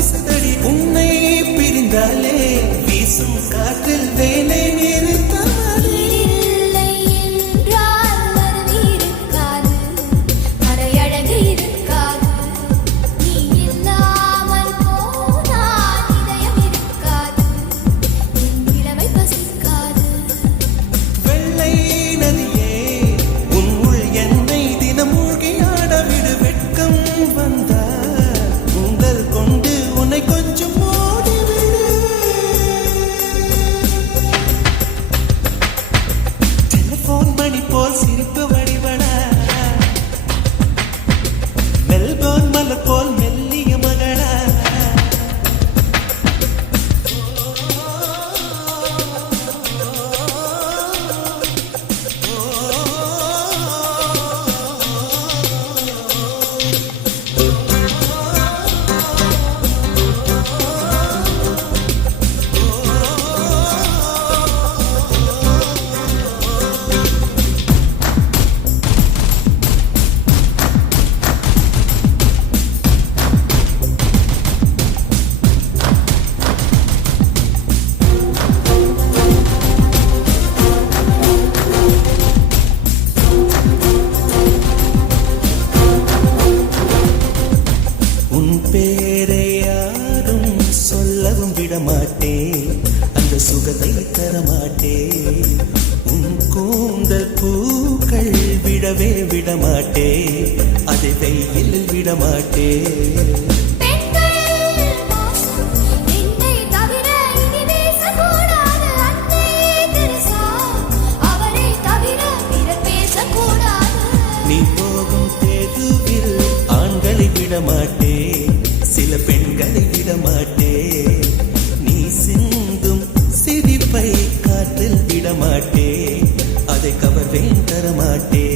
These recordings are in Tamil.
வீசுதடி உன்னை பிரிந்தாலே வீசும் காற்றில் வேலை நிறுத்தாது சிரிப்பு வடிவட மெல்போர்ன் மலர் போல் மெல்லிய மகள பேரை யாரும் சொல்லவும் விடமாட்டே அந்த சுகத்தை தரமாட்டே உன் கூந்தல் பூக்கள் விடவே விடமாட்டே அதை வெயில் விடமாட்டே நீ போகும் தெருவில் ஆண்களை விடமாட்டே சில பெண்களை விடமாட்டே நீ சிந்தும் சிரிப்பை காற்றில் விடமாட்டே அதை கவர்வேன் தரமாட்டே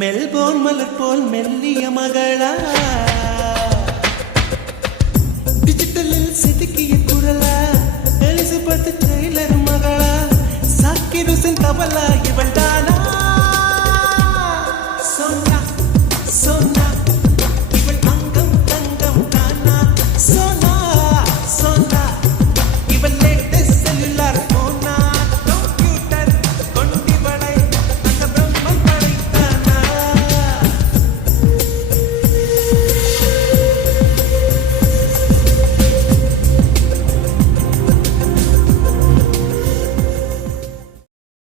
மெல்போர்ன் மலர் போல் மெல்லிய மகளா டிஜிட்டலில் செதுக்கிய குரலா எலிசபெத் டெய்லர் மகளா சாக்கிர் ஹுசைன் தபலா இவள்தான்